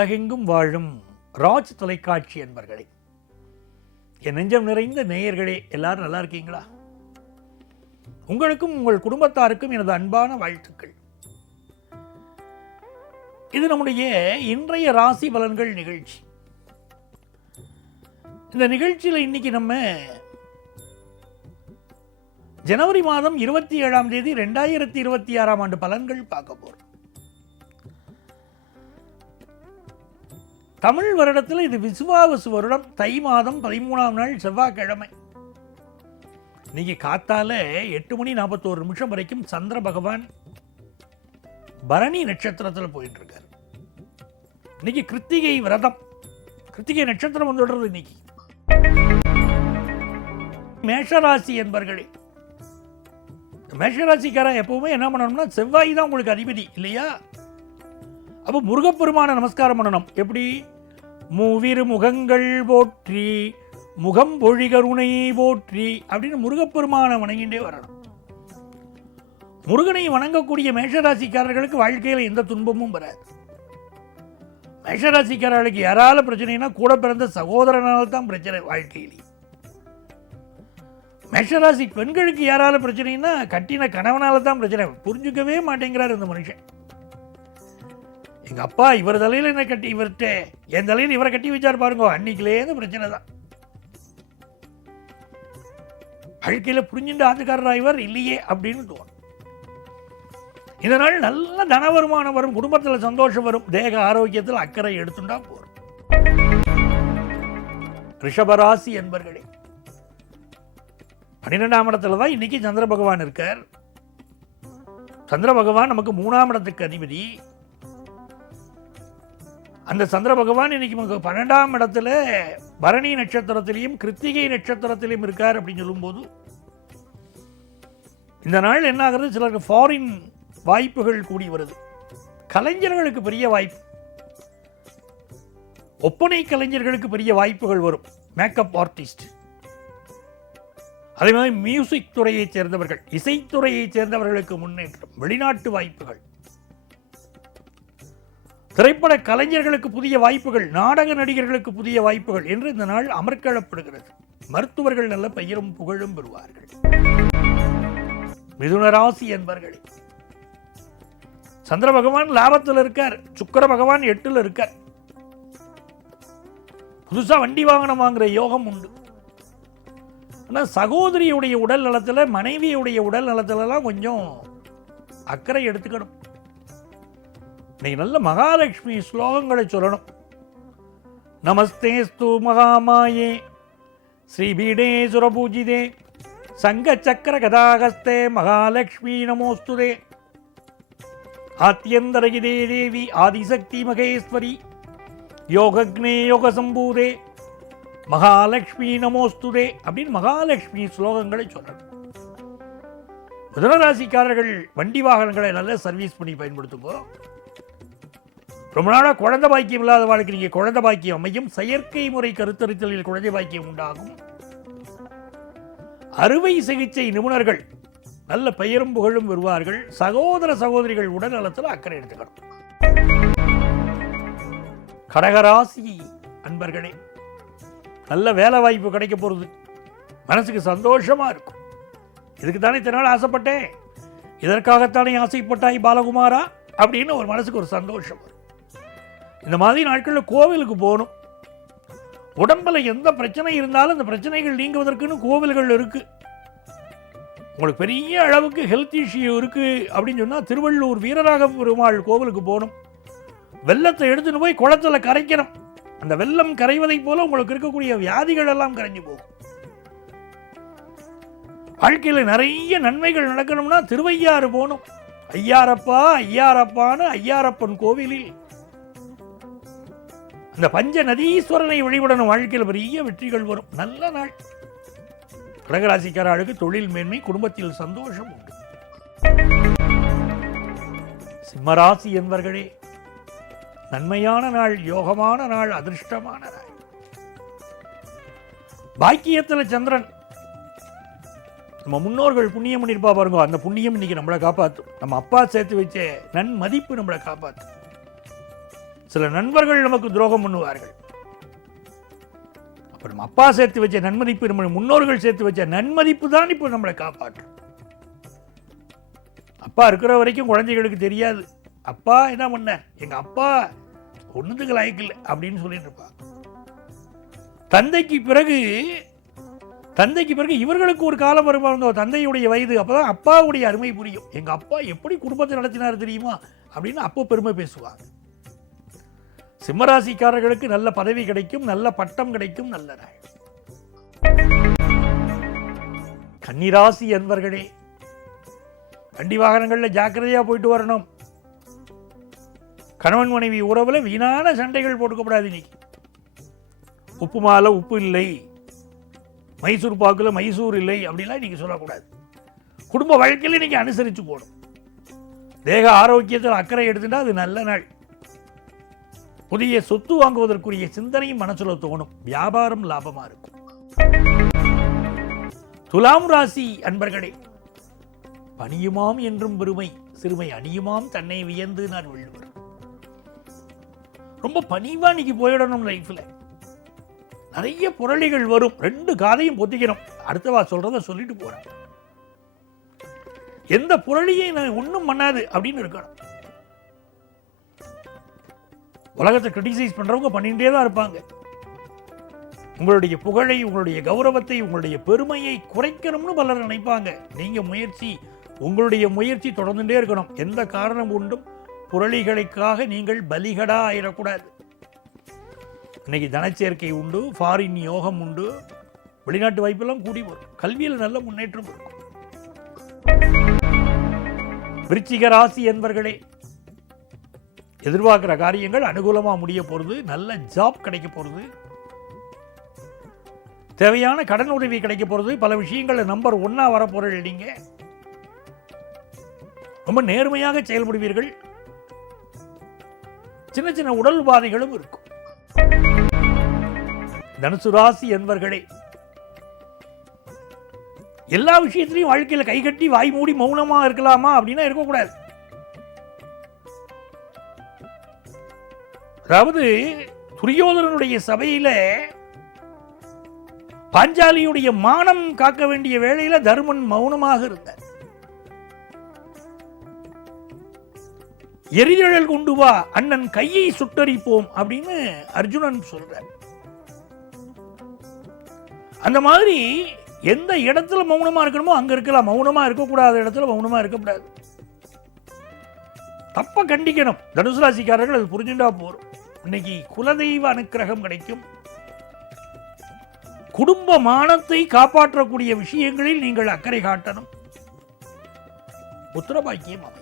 உலகெங்கும் வாழும் ராஜ் தொலைக்காட்சி என்பர்களே, என் நெஞ்சம் நிறைந்த நேயர்களே, எல்லாரும் நல்லா இருக்கீங்களா? உங்களுக்கும் உங்கள் குடும்பத்தாருக்கும் எனது அன்பான வாழ்த்துக்கள். இது நம்முடைய இன்றைய ராசி பலன்கள் நிகழ்ச்சி. இந்த நிகழ்ச்சியில் இன்னைக்கு நம்ம ஜனவரி மாதம் 27ஆம் தேதி 2026ஆம் ஆண்டு பலன்கள் பார்க்க போறோம். தமிழ் வருடத்தில் இது விசுவாவசு வருடம், தை மாதம் 13ஆம் நாள் செவ்வாய்க்கிழமை. இன்னைக்கு காத்தால 8:41 வரைக்கும் சந்திர பகவான் பரணி நட்சத்திரத்தில் போயிட்டு இருக்காரு. இன்னைக்கு கிருத்திகை விரதம், கிருத்திகை நட்சத்திரம் வந்துடுறது இன்னைக்கு. மேஷராசி என்பர்களே, மேஷராசிக்காரன் எப்பவுமே என்ன பண்ணணும்னா, செவ்வாய் தான் உங்களுக்கு அதிபதி இல்லையா? அப்போ முருகப்பெருமான நமஸ்காரம் பண்ணணும். எப்படி? மூவிரு முகங்கள் போற்றி, முகம் பொழிகருணை போற்றி அப்படின்னு முருகப்பெருமான வணங்கிட்டே வரணும். முருகனை வணங்கக்கூடிய மேஷராசிக்காரர்களுக்கு வாழ்க்கையில் எந்த துன்பமும் வராது. மேஷராசிக்காரர்களுக்கு யாரால பிரச்சனைனா, கூட பிறந்த சகோதரனால் தான் பிரச்சனை வாழ்க்கையிலே. மேஷராசி பெண்களுக்கு யாரால பிரச்சனைனா, கட்டின கணவனால தான் பிரச்சனை. புரிஞ்சுக்கவே மாட்டேங்கிறார் இந்த மனுஷன். எங்க அப்பா இவர் தலையில என்ன கட்டி, இவர்கிட்ட என் தலையில் இவரை கட்டி வச்சார் பாருங்க, அன்னைக்குலேருந்து பிரச்சனை தான். வாழ்க்கையில புரிஞ்சுட்டு ஆத்துக்காரரா இவர் இல்லையே அப்படின்னு தோணும். இதனால் நல்ல தன வருமானம் வரும், குடும்பத்தில் சந்தோஷம் வரும், தேக ஆரோக்கியத்தில் அக்கறை எடுத்துட்டா போறோம். ரிஷபராசி என்பர்களே, 12ஆம் இடத்துல தான் இன்னைக்கு சந்திர பகவான் இருக்கார். சந்திர பகவான் நமக்கு 3ஆம் இடத்துக்கு அதிபதி. அந்த சந்திர பகவான் இன்னைக்கு 12ஆம் இடத்துல பரணி நட்சத்திரத்திலையும் கிருத்திகை நட்சத்திரத்திலையும் இருக்கார் அப்படின்னு சொல்லும்போது, இந்த நாள் என்ன ஆகிறது, சிலருக்கு ஃபாரின் வாய்ப்புகள் கூடி வருது. கலைஞர்களுக்கு பெரிய வாய்ப்பு, ஒப்பனை கலைஞர்களுக்கு பெரிய வாய்ப்புகள் வரும். மேக்கப் ஆர்டிஸ்ட், அதே மாதிரி மியூசிக் துறையை சேர்ந்தவர்கள், இசைத்துறையை சேர்ந்தவர்களுக்கு முன்னேற்றம், வெளிநாட்டு வாய்ப்புகள், திரைப்பட கலைஞர்களுக்கு புதிய வாய்ப்புகள், நாடக நடிகர்களுக்கு புதிய வாய்ப்புகள் என்று இந்த நாள் அமர்க்களப்படுகிறது. மருத்துவர்கள் நல்ல பெயரும் புகழும் பெறுவார்கள். மிதுன ராசி என்பர்களே, சந்திர பகவான் லாபத்தில் இருக்கார், சுக்கிர பகவான் 8ல் இருக்கார். புதுசா வண்டி வாகனம் வாங்குற யோகம் உண்டு. ஆனால் சகோதரியுடைய உடல் நலத்தில், மனைவியுடைய உடல் நலத்திலலாம் கொஞ்சம் அக்கறை எடுத்துக்கணும். இன்னைக்கு நல்ல மகாலட்சுமி ஸ்லோகங்களை சொல்லணும். நமஸ்தேஸ்து மகாமாயே ஸ்ரீபீடே சுரபூஜிதே சங்க சக்கர கதாகஸ்தே மகாலட்சுமி நமோஸ்துதே ஆத்யந்தரகிதே தேவி ஆதிசக்தி மகேஸ்வரி யோகக்னே யோக சம்பூதே மகாலட்சுமி நமோஸ்துதே அப்படின்னு மகாலட்சுமி ஸ்லோகங்களை சொல்லணும். மிதுனராசிக்காரர்கள் வண்டி வாகனங்களை நல்ல சர்வீஸ் பண்ணி பயன்படுத்துங்க. ரொம்ப நாளாக குழந்தை பாக்கியம் இல்லாத வாழ்க்கை நீங்கள் குழந்தை பாக்கியம் அமையும். செயற்கை முறை கருத்தரித்தலில் குழந்தை பாக்கியம் உண்டாகும். அறுவை சிகிச்சை நிபுணர்கள் நல்ல பெயரும் புகழும் வருவார்கள். சகோதர சகோதரிகள் உடல் நலத்தில் அக்கறை எடுத்துக்கணும். கடகராசி அன்பர்களே, நல்ல வேலை வாய்ப்பு கிடைக்க போகிறது. மனசுக்கு சந்தோஷமா இருக்கும். இதுக்கு தானே இத்தனை நாள் ஆசைப்பட்டேன், இதற்காகத்தானே ஆசைப்பட்டாய் பாலகுமாரா அப்படின்னு ஒரு மனசுக்கு ஒரு சந்தோஷம் வரும். இந்த மாதிரி நாட்களில் கோவிலுக்கு போகணும். உடம்பில் எந்த பிரச்சனை இருந்தாலும் அந்த பிரச்சனைகள் நீங்குவதற்குன்னு கோவில்கள் இருக்கு. உங்களுக்கு பெரிய அளவுக்கு ஹெல்த் இஷ்யூ இருக்கு அப்படின்னு சொன்னால், திருவள்ளூர் வீரராக பெருமாள் கோவிலுக்கு போகணும். வெள்ளத்தை எடுத்துன்னு போய் குளத்தில் கரைக்கணும். அந்த வெள்ளம் கரைவதை போல உங்களுக்கு இருக்கக்கூடிய வியாதிகள் எல்லாம் கரைஞ்சு போகும். வாழ்க்கையில் நிறைய நன்மைகள் நடக்கணும்னா திருவையாறு போகணும். ஐயாரப்பா ஐயாரப்பான்னு ஐயாரப்பன் கோவிலில் அந்த பஞ்ச நதீஸ்வரனை வழிபடணும். வாழ்க்கையில் பெரிய வெற்றிகள் வரும். நல்ல நாள். கடகராசிக்காரர்களுக்கு தொழில் மேன்மை, குடும்பத்தில் சந்தோஷம் உண்டு. சிம்மராசி என்பர்களே, நன்மையான நாள், யோகமான நாள், அதிர்ஷ்டமான நாள். பாக்கியத்தில் சந்திரன். நம்ம முன்னோர்கள் புண்ணியம் பண்ணியிருப்பா பாருங்க, அந்த புண்ணியம் இன்னைக்கு நம்மளை காப்பாற்றும். நம்ம அப்பா சேர்த்து வச்ச நன்மதிப்பு நம்மளை காப்பாற்றும். சில நண்பர்கள் நமக்கு துரோகம் பண்ணுவார்கள். அப்ப நம்ம அப்பா சேர்த்து வச்ச நன்மதிப்பு, நம்ம முன்னோர்கள் சேர்த்து வச்ச நன்மதிப்பு தான் இப்போ நம்மளை காப்பாற்றும். அப்பா இருக்கிற வரைக்கும் குழந்தைகளுக்கு தெரியாது அப்பா என்ன பண்ண, எங்க அப்பா ஒண்ணுத்துக்கு லாய்க்கில்லை அப்படின்னு சொல்லிட்டு இருப்பாங்க. தந்தைக்கு பிறகு இவர்களுக்கு ஒரு காலம் வருவாங்க, தந்தையுடைய வயது, அப்பதான் அப்பாவுடைய அருமை புரியும். எங்க அப்பா எப்படி குடும்பத்தை நடத்தினார் தெரியுமா அப்படின்னு அப்போ பெருமை பேசுவாங்க. சிம்மராசிக்காரர்களுக்கு நல்ல பதவி கிடைக்கும், நல்ல பட்டம் கிடைக்கும், நல்ல நாள். கன்னிராசி அன்பர்களே, வண்டி வாகனங்கள்ல ஜாக்கிரதையா போயிட்டு வரணும். கணவன் மனைவி உறவுல வீணான சண்டைகள் போட்டுக்கப்படாது. இன்னைக்கு உப்பு மாலை உப்பு இல்லை, மைசூர் பாக்குல மைசூர் இல்லை அப்படிலாம் இன்னைக்கு சொல்லக்கூடாது. குடும்ப வாழ்க்கையில் இன்னைக்கு அனுசரிச்சு போகணும். தேக ஆரோக்கியத்தில் அக்கறை எடுத்துட்டா அது நல்ல நாள். புதிய சொத்து வாங்குவதற்குரிய சிந்தனையும் மனசுல தோணும். வியாபாரம் லாபமா இருக்கும். துலாம் ராசி அன்பர்களே, பணியுமாம் என்றும் பெருமை, சிறுமை அணியுமாம் தன்னை வியந்து நான் வள்ளுவர். ரொம்ப பணிவா இன்னைக்கு போயிடணும். லைஃப்ல நிறைய புரளிகள் வரும், ரெண்டு காதையும் பொத்திக்கணும். அடுத்தவா சொல்றத சொல்லிட்டு போறேன். எந்த புரளியை நான் ஒன்றும் பண்ணாது அப்படின்னு இருக்கணும். உலகத்தை கிரிட்டிசைஸ் பண்றவங்க பண்ணிட்டே தான் இருப்பாங்க. உங்களுடைய புகழை, உங்களுடைய கௌரவத்தை, உங்களுடைய பெருமையை குறைக்கணும்னு பலர் நினைப்பாங்க. நீங்க உங்களுடைய முயற்சி தொடர்ந்துட்டே இருக்கணும். எந்த காரணம் உண்டும் புரளிகளுக்காக நீங்கள் பலிகடா ஆயிடக்கூடாது. இன்னைக்கு தனச்சேர்க்கை உண்டு, ஃபாரின் யோகம் உண்டு, வெளிநாட்டு வாய்ப்பெல்லாம் கூடி வரும். கல்வியில் நல்ல முன்னேற்றம் இருக்கும். விருச்சிக ராசி என்பர்களே, எதிர்பார்க்கிற காரியங்கள் அனுகூலமா முடிய போறது, நல்ல ஜாப் கிடைக்க போறது, தேவையான கடன் உதவி கிடைக்க போறது, பல விஷயங்கள்ல நம்பர் 1 வர போறது. நீங்க ரொம்ப நேர்மையாக செயல்படுவீர்கள். சின்ன சின்ன உடல் உபாதைகளும் இருக்கும். தனுசு ராசி என்பர்களே, எல்லா விஷயத்திலையும் வாழ்க்கையில கைகட்டி வாய் மூடி மௌனமா இருக்கலாமா அப்படின்னா இருக்கக்கூடாது. அதாவது துரியோதனனுடைய சபையில பாஞ்சாலியுடைய மானம் காக்க வேண்டிய வேளையில தருமன் மௌனமாக இருந்தார். எரிதழல் கொண்டு வா, அண்ணன் கையை சுட்டரிப்போம் அப்படின்னு அர்ஜுனன் சொல்றார். அந்த மாதிரி எந்த இடத்துல மௌனமா இருக்கணுமோ அங்க இருக்கலாம். மௌனமா இருக்கக்கூடாத இடத்துல மௌனமா இருக்கக்கூடாது. தப்ப கண்டிக்கணும். தனுசு ராசிக்காரர்கள் அது புரிஞ்சுட்டா போறோம். இன்னைக்கு குலதெய்வ அனுக்கிரகம் கிடைக்கும். குடும்ப மானத்தை காப்பாற்றக்கூடிய விஷயங்களில் நீங்கள் அக்கறை காட்டணும். புத்திரபாக்கியம் அமையும்.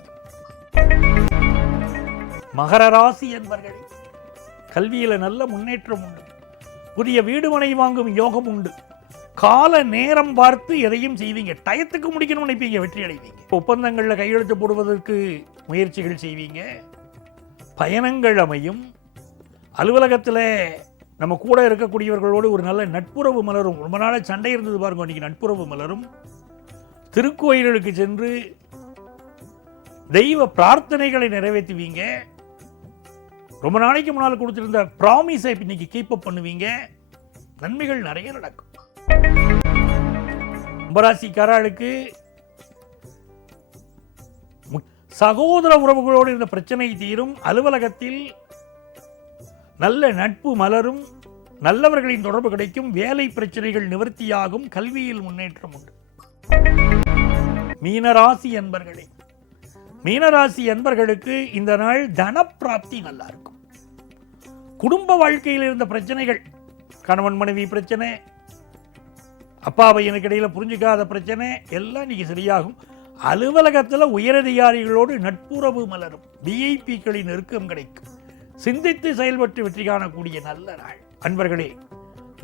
மகர ராசி என்பர்களே, கல்வியில நல்ல முன்னேற்றம் உண்டு. புதிய வீடு மனை வாங்கும் யோகம் உண்டு. கால நேரம் பார்த்து எதையும் செய்வீங்க. டயத்துக்கு முடிக்கணும்னு நினைப்பீங்க, வெற்றி அடைவீங்க. ஒப்பந்தங்கள்ல கையெழுத்து போடுவதற்கு முயற்சிகள் செய்வீங்க. பயணங்கள் அமையும். அலுவலகத்தில் நம்ம கூட இருக்கக்கூடியவர்களோடு ஒரு நல்ல நட்புறவு மலரும். ரொம்ப நாள சண்டை இருந்தது பாருங்க, இன்னைக்கு நட்புறவு மலரும். திருக்கோயில்களுக்கு சென்று தெய்வ பிரார்த்தனைகளை நிறைவேற்றுவீங்க. ரொம்ப நாளைக்கு முன்னால் கொடுத்திருந்த ப்ராமிஸை இன்னைக்கு கீப் அப் பண்ணுவீங்க. நன்மைகள் நிறைய நடக்கும். கும்பராசிக்காரர்களுக்கு சகோதர உறவுகளோடு இருந்த பிரச்சனை தீரும். அலுவலகத்தில் நல்ல நட்பு மலரும். நல்லவர்களின் தொடர்பு கிடைக்கும். வேலை பிரச்சனைகள் நிவர்த்தியாகும். கல்வியில் முன்னேற்றம் உண்டு. மீனராசி என்பர்களே, மீனராசி என்பர்களுக்கு இந்த நாள் தனப்பிராப்தி நல்லா இருக்கும். குடும்ப வாழ்க்கையில் இருந்த பிரச்சனைகள், கணவன் மனைவி பிரச்சனை, அப்பா பையனுக்கு இடையில புரிஞ்சுக்காத பிரச்சனை எல்லாம் இன்னைக்கு சரியாகும். அலுவலகத்தில் உயரதிகாரிகளோடு நட்புறவு மலரும். விஐபிக்களின் நெருக்கம் கிடைக்கும். சிந்தித்து செயல்பட்டு வெற்றி காணக்கூடிய நல்ல நாள். அன்பர்களே,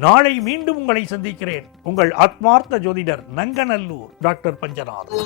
நாளை மீண்டும் உங்களை சந்திக்கிறேன். உங்கள் ஆத்மார்த்த ஜோதிடர் நங்கநல்லூர் டாக்டர் பஞ்சநாதன்.